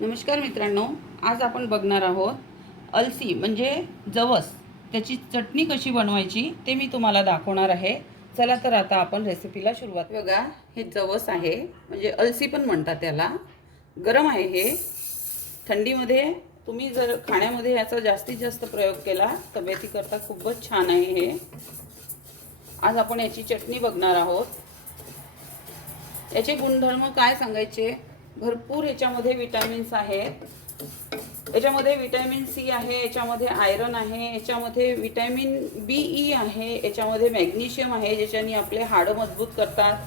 नमस्कार मित्रांनो, आज आपण बघणार आहोत अलसी म्हणजे जवस, त्याची चटणी कशी बनवायची ते मी तुम्हाला दाखवणार आहे। चला तर आता आपण रेसिपीला सुरुवात। बघा, हे जवस आहे, म्हणजे अलसी पण म्हणतात त्याला। गरम आहे हे। थंडीमध्ये तुम्ही जर खाण्यामध्ये याचा जास्तीत जास्त प्रयोग केला तब्येतीकरता खूपच छान आहे हे। आज आपण याची चटणी बघणार आहोत। याचे गुणधर्म काय सांगायचे, भरपूर याच्यामध्ये विटॅमिन्स आहेत। याच्यामध्ये विटॅमिन सी आहे, याच्यामध्ये आयरन आहे, याच्यामध्ये विटॅमिन बी ई आहे, याच्यामध्ये मॅग्नेशियम आहे, ज्याच्याने आपले हाडं मजबूत करतात,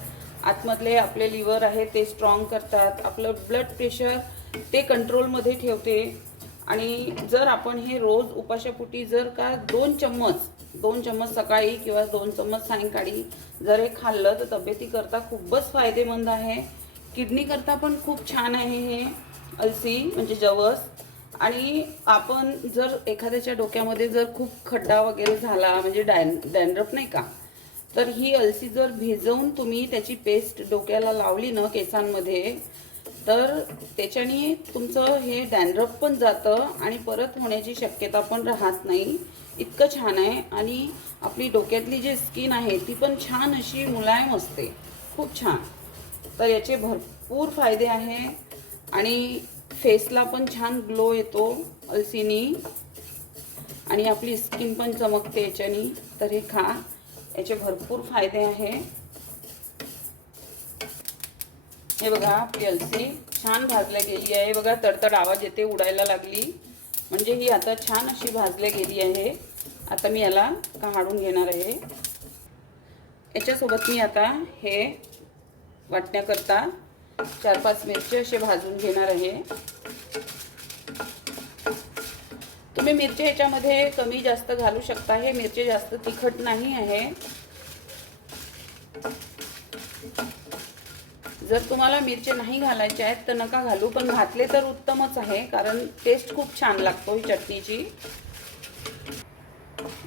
आतमधले आपले लिव्हर आहे ते स्ट्रॉंग करतात, आपलं ब्लड प्रेशर ते कंट्रोलमध्ये ठेवते। आणि जर आपण हे रोज उपाशापोटी जर का 2 चम्मच सकाळी किंवा 2 चम्मच सायंकाळी जर हे खाल्लं तर तब्येतीकरता खूपच फायदेमंद आहे। किडनी करता पण खूप छान आहे हे अलसी म्हणजे जवस। आणि आपण जर एखाद्याच्या डोक्यामध्ये जर खूप खड्डा वगैरे झाला, म्हणजे डॅन्ड्रफ नाही का, तर ही अलसी जर भिजवून तुम्ही त्याची पेस्ट डोक्याला लावली ना केसांमध्ये, तर त्याच्याने तुमचं हे डॅन्ड्रफ पण जातं आणि परत होण्याची शक्यता पण राहत नाही। इतकं छान आहे। आणि आपली डोक्यातली जी स्किन आहे ती पण छान अशी मुलायम असते, खूप छान। तर याचे भरपूर फायदे आहे आणि फेसला पण छान ग्लो येतो अलसीनी, आणि आपली स्किन पण चमकते याच्यानी। तर हे खा, याचे भरपूर फायदे आहे। हे बघा, आपली अलसी छान भाजल्या गेली आहे। बघा, तडतड आवाज येते, उडायला लागली, म्हणजे ही आता छान अशी भाजल्या गेली आहे। आता मी याला काढून घेणार आहे। याच्यासोबत मी आता हे वाटण्याकरता 4-5 मिरची असे भाजून घेणार आहे। तुम्ही मिरची याच्यामध्ये कमी जास्त घालू शकता, हे मिरची जास्त तिखट नाही आहे। जर तुम्हाला मिरची नाही घालायच्या आहेत तर नका घालू, पण घातले तर उत्तमच आहे, कारण टेस्ट खूप छान लागतो ही चटणीची।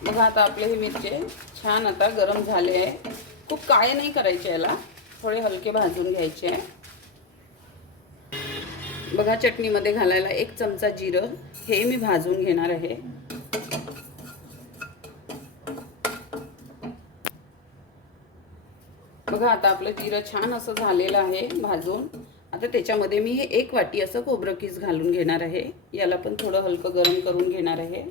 बघा, आता आपले हे मिरची छान आता गरम झाले आहे। खूप काळे नाही करायचे, याला थोडे हलके भाजून घ्यायचे। बघा, चटणीमध्ये घालायला 1 चमचा जिरं हे मी भाजून घेणार आहे। बघा, आता आपलं जिरं छान असं झालेलं आहे भाजून। आता त्याच्यामध्ये मी हे 1 वाटी असं खोबरं किस घालून घेणार आहे। याला पण थोडं हलकं गरम करून घेणार आहे।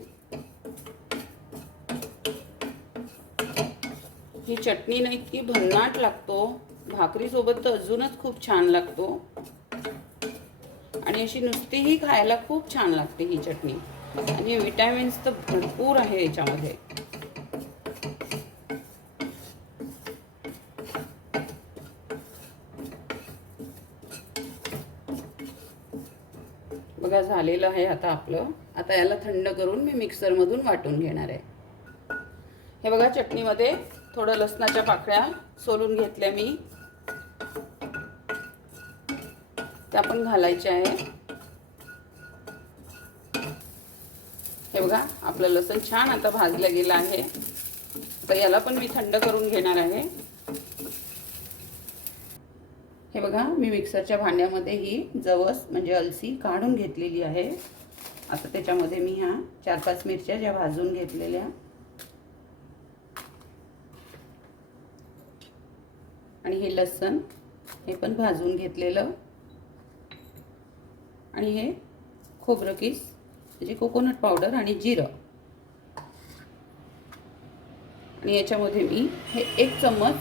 ही चटणी ना इतकी भन्नाट लागतो, भाकरीसोबत तर अजूनच खूप छान लागतो, आणि अशी नुसतीही खायला खूप छान लागते ही चटणी। आणि विटॅमिन्स तर भरपूर आहे याच्यामध्ये। बघा, झालेलं आहे आता आपलं। आता याला थंड करून मी मिक्सरमधून वाटून घेणार आहे। हे बघा, चटणीमध्ये थोडं लसणाच्या पाकळ्या सोलून घेतल्या मी, त्या पण घालायच्या आहे। हे बघा, आपलं लसूण छान आता भाजलं गेलं आहे। तर याला पण मी थंड करून घेणार आहे। हे बघा, मी मिक्सरच्या भांड्यामध्ये ही जवस म्हणजे अलसी काढून घेतलेली आहे। आता त्याच्यामध्ये मी ह्या 4-5 मिरच्या ज्या भाजून घेतलेल्या, आणि हे लसूण हे पण भाजून घेतलेलं, आणि हे खोबरं किस म्हणजे कोकोनट पावडर आणि जिरं, आणि याच्यामध्ये मी हे 1 चम्मच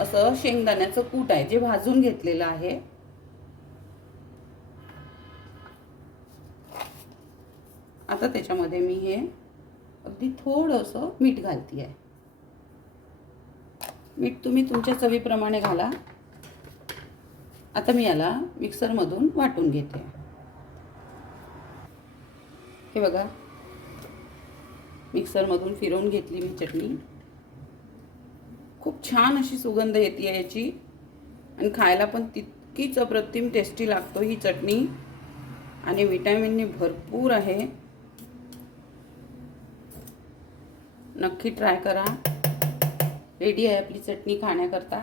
असं शेंगदाण्याचं कूट आहे जे भाजून घेतलेलं आहे। आता त्याच्यामध्ये मी हे अगदी थोडंसं मीठ घालते आहे। मीठ तुम्ही तुमच्या चवीप्रमाणे घाला। आता मी याला मिक्सरमधून वाटून घेते। हे बघा, मिक्सरमधून फिरवून घेतली मी चटणी। खूप छान अशी सुगंध येते आहे याची, आणि खायला पण तितकीच अप्रतिम टेस्टी लागतो ही चटणी, आणि विटॅमिनने भरपूर आहे। नक्की ट्राय करा। रेडी आहे आपली चटणी खाण्याकरता।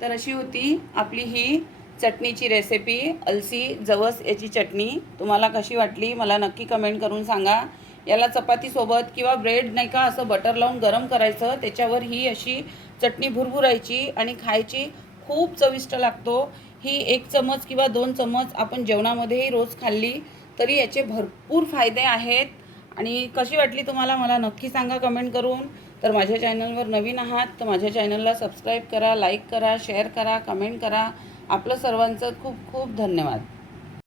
तर अशी होती आपली ही चटणीची रेसिपी, अलसी जवस याची चटणी तुम्हाला कशी वाटली मला नक्की कमेंट करून सांगा. याला चपातीसोबत किंवा ब्रेड नाही का असं बटर लावून गरम करायचं, त्याच्यावर ही अशी चटणी भुरभुरायची आणि खायची. खूप चविष्ट लागतो. ही 1 चमच किंवा 2 चमच आपण जेवणामध्येही रोज खाल्ली तरी याचे भरपूर फायदे आहेत. आणि कशी वाटली तुम्हाला मला नक्की सांगा कमेंट करून. तर माझ्या चॅनलवर नवीन आहात तर माझ्या चॅनलला सबस्क्राईब करा, लाईक करा, शेअर करा, कमेंट करा. आपलं सर्वांचं खूप खूप धन्यवाद.